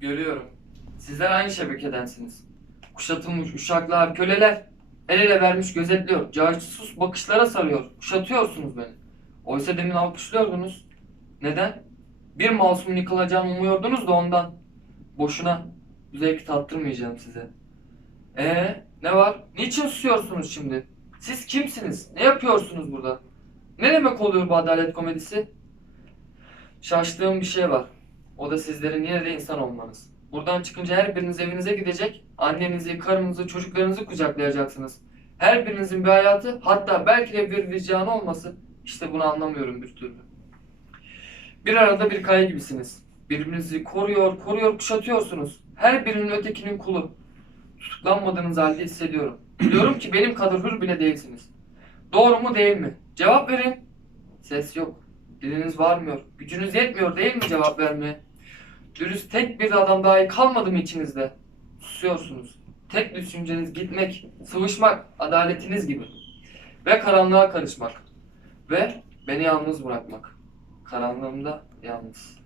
Görüyorum. Sizler aynı şebekedensiniz. Kuşatılmış uşaklar, köleler. El ele vermiş gözetliyor. Casus bakışlara sarıyor. Kuşatıyorsunuz beni. Oysa demin alkışlıyordunuz. Neden? Bir masumun yıkılacağını umuyordunuz da ondan. Boşuna bu zevki tattırmayacağım size. Ee, ne var? Niçin susuyorsunuz şimdi? Siz kimsiniz? Ne yapıyorsunuz burada? Ne demek oluyor bu adalet komedisi? Şaştığım bir şey var. O da sizlerin yine de insan olmanız. Buradan çıkınca her biriniz evinize gidecek, annenizi, karınızı, çocuklarınızı kucaklayacaksınız. Her birinizin bir hayatı, hatta belki de bir vicdanı olması, işte bunu anlamıyorum bir türlü. Bir arada bir kaya gibisiniz. Birbirinizi koruyor, koruyor, kuşatıyorsunuz. Her birinin ötekinin kulu. Tutuklanmadığınız halde hissediyorum. Biliyorum ki benim kadar hür bile değilsiniz. Doğru mu değil mi? Cevap verin. Ses yok. Diliniz varmıyor. Gücünüz yetmiyor değil mi cevap vermeye? Dürüst tek bir adam dahi kalmadı mı içinizde? Susuyorsunuz. Tek düşünceniz gitmek, sıvışmak, adaletiniz gibi. Ve karanlığa karışmak. Ve beni yalnız bırakmak. Karanlığımda yalnız.